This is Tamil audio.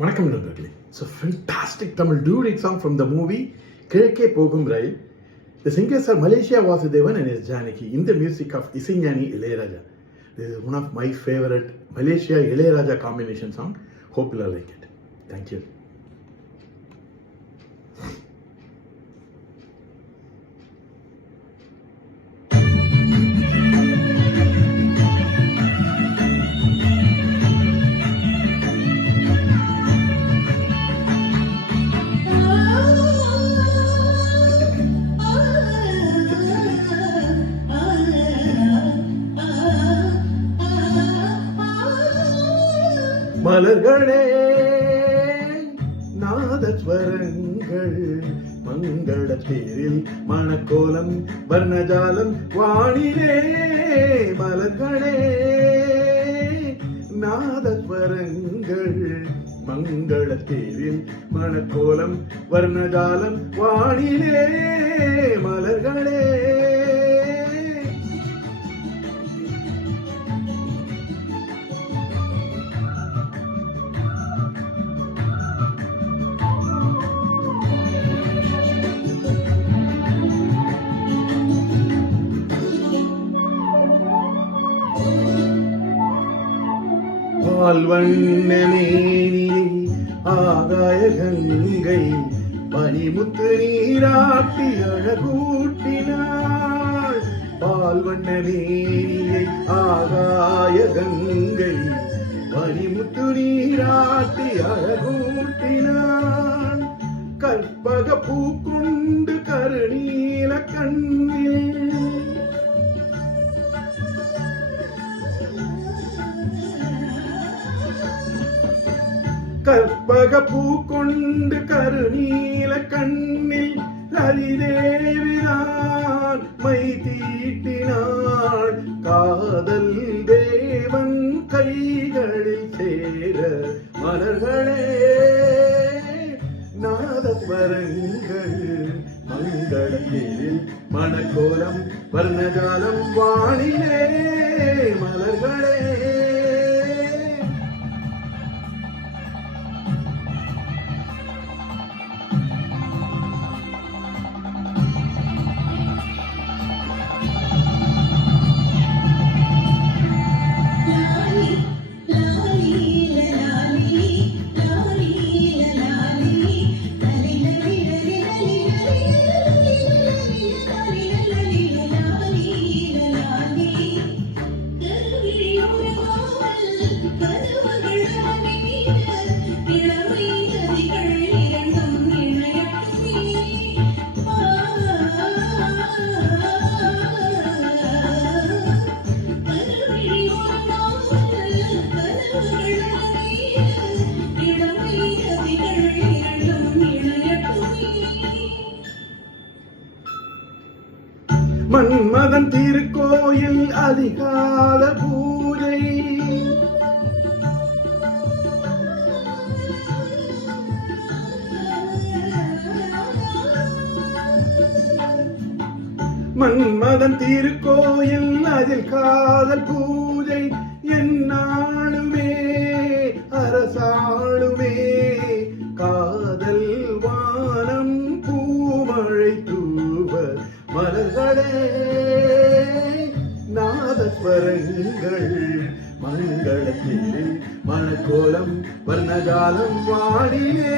வணக்கம் நண்பர்களே. It's a fantastic Tamil duet song from the movie கிழக்கே போகும் ரயில். The singers are Malaysia Vasudevan and S. Janaki in the music of Isignani Ilayaraja. This is one of my favorite Malaysia Ilayaraja combination song. Hope you like it. Thank you. மலர்களே நாதஸ்வரங்கள் மங்களத்தேரில் மணக்கோலம் வர்ணஜாலம் வானிலே. மலர்களே நாதஸ்வரங்கள் மங்களத்தேரில் மணக்கோலம் வர்ணஜாலம் வானிலே. மலர்களே பால்வண்ணமேனியை ஆகாய கங்கை பனிமுத்து நீராட்டி அழகூட்டினாள். பால்வண்ணமேனியை ஆகாய கங்கை பனிமுத்து நீராட்டி அழகூட்டினாள். கற்பக பூ கொண்டு கருநீல கண்ணில் கற்பக பூ கொண்டு கருநீல கண்ணில் லலிதேவிதான் மை தீட்டினாள். காதல் தேவன் கைகளில் சேர மலர்களே நாதஸ்வரங்கள் மங்களத்தில் மணக்கோலம் வர்ணஜாலம் வானிலே. மலர்களே மன்மதன் திருக்கோயில் அதிகால பூஜை. மன்மதன் திருக்கோயில் அதில் காதல் பூஜை. என்னாலுமே அரசாளுமே காதல் வானம் பூமழை தூவ. மலர்களே நாதஸ்வரங்கள் மங்களத்தில் மணக்கோலம் வர்ணஜாலம் வாடிலே.